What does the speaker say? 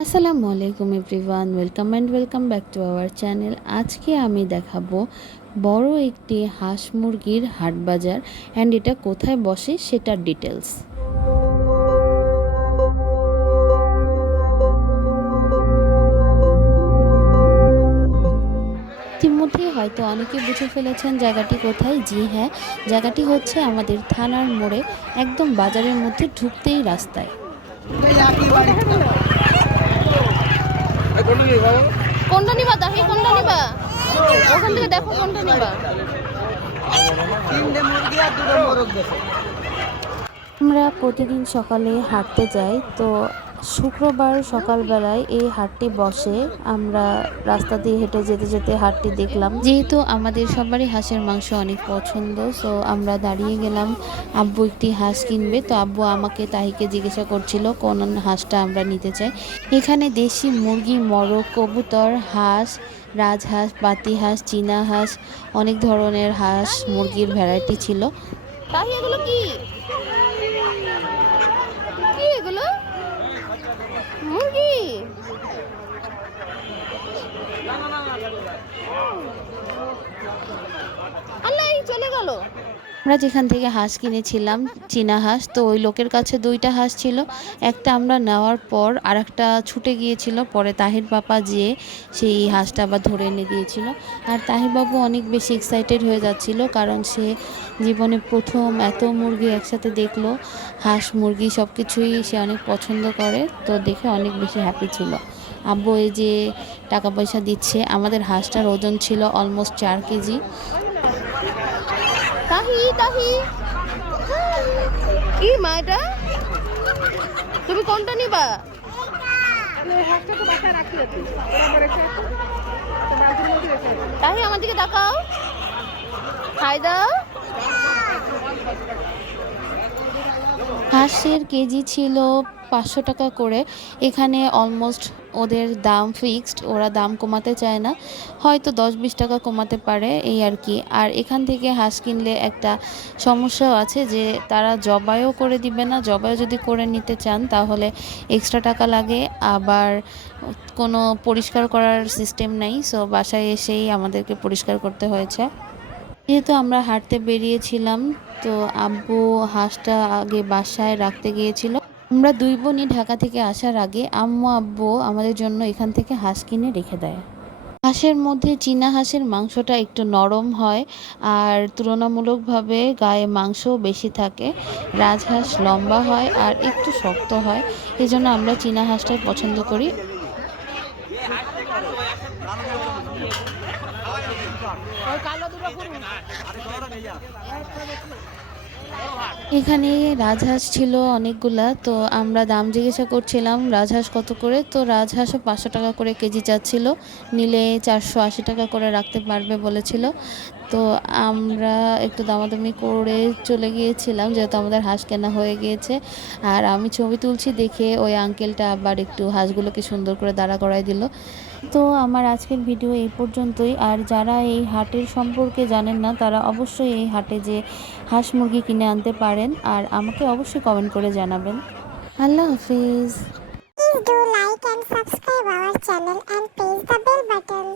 আসসালামু আলাইকুম everyone, welcome and welcome back to our channel. আজকে আমি দেখাবো বড় একটি হাঁস মুরগির হাট বাজার অ্যান্ড এটা কোথায় বসে সেটার ডিটেলস ইতিমধ্যেই হয়তো অনেকে বুঝে ফেলেছেন জায়গাটি কোথায়। জি হ্যাঁ জায়গাটি হচ্ছে আমাদের থানার মোড়ে, একদম বাজারের মধ্যে ঢুকতেই রাস্তায়। কোনটা নিবা দেখি কোনটা নিবা? ওখান থেকে দেখো কোনটা নিবা। আমরা প্রতিদিন সকালে হাঁটতে যাই তো শুক্রবার সকালবেলায় এই হাটটি বসে। আমরা রাস্তা দিয়ে হেঁটে যেতে যেতে হাটটি দেখলাম। যেহেতু আমাদের সবারই হাঁসের মাংস অনেক পছন্দ সো আমরা দাঁড়িয়ে গেলাম। আব্বু একটি হাঁস কিনবে, তো আব্বু আমাকে তাহিকে জিজ্ঞাসা করছিল, কোন হাঁসটা আমরা নিতে চাই? এখানে দেশি মুরগি মরক কবুতর, হাঁস, রাজহাঁস পাতি হাঁস চীনা হাঁস অনেক ধরনের হাঁস, মুরগির ভ্যারাইটি ছিল। এগুলো কি এগুলো মুরগি আমরা যেখান থেকে হাঁস কিনেছিলাম, চীনা হাঁস, তো ওই লোকের কাছে দুইটা হাঁস ছিল। একটা আমরা নেওয়ার পর আরেকটা ছুটে গিয়েছিল, পরে তাহির বাবা যেয়ে সেই হাঁসটা আবার ধরে এনে দিয়েছিল। আর তাহির বাবু অনেক বেশি এক্সাইটেড হয়ে যাচ্ছিল, কারণ সে জীবনে প্রথম এত মুরগি একসাথে দেখল। হাঁস, মুরগি সব কিছুই সে অনেক পছন্দ করে, তো দেখে অনেক বেশি হ্যাপি ছিল। আব্বু এই যে টাকা পয়সা দিচ্ছে আমাদের হাঁসটার ওজন ছিল অলমোস্ট চার কেজি। তাহি তাহি। কি মা এটা? তুমি কোনটা নিবা? তাহি আমার দিকে তাকাও। খাই দাও। হাঁসের কেজি ছিল পাঁচশো টাকা করে। এখানে অলমোস্ট ওদের দাম ফিক্সড ওরা দাম কমাতে চায় না। হয়তো দশ বিশ টাকা কমাতে পারে এই আর কি। আর এখান থেকে হাঁস কিনলে একটা সমস্যাও আছে যে, তারা জবাইও করে দিবে না। জবাইও যদি করে নিতে চান, তাহলে এক্সট্রা টাকা লাগে। আবার কোনো পরিষ্কার করার সিস্টেম নেই সো বাসায় এসেই আমাদেরকে পরিষ্কার করতে হয়েছে। যেহেতু আমরা হাঁটতে বেরিয়েছিলাম, তো আব্বু হাঁসটা আগে বাসায় রাখতে গিয়েছিল। আমরা দুই বোনই ঢাকা থেকে আসার আগে আম্মু, আব্বু আমাদের জন্য এখান থেকে হাঁস কিনে রেখে দেয়। হাঁসের মধ্যে চীনা হাঁসের মাংসটা একটু নরম হয় আর তুলনামূলকভাবে গায়ে মাংসও বেশি থাকে। রাজহাঁস লম্বা হয় আর একটু শক্ত হয় এই জন্য আমরা চীনা হাঁসটাই পছন্দ করি। এখানে রাজহাঁস ছিল অনেকগুলা, তো আমরা দাম জিজ্ঞাসা করছিলাম, রাজহাঁস কত করে? তো রাজহাঁসও পাঁচশো টাকা করে কেজি চাচ্ছিল, নিলে চারশো আশি টাকা করে রাখতে পারবে বলেছিল। তো আমরা একটু দামাদামি করে চলে গিয়েছিলাম, যেহেতু আমাদের হাঁস কেনা হয়ে গিয়েছে। আর আমি ছবি তুলছি দেখে ওই আঙ্কেলটা আবার একটু হাঁসগুলোকে সুন্দর করে দাঁড়া করাই দিল। তো আমার আজকের ভিডিও এই পর্যন্তই। আর যারা এই হাটের সম্পর্কে জানেন না, তারা অবশ্যই এই হাটে যে হাঁস মুরগি কিনে আনতে পারেন আর আমাকে অবশ্যই কমেন্ট করে জানাবেন আল্লাহ হাফিজ Please do like and subscribe our channel and press the bell button.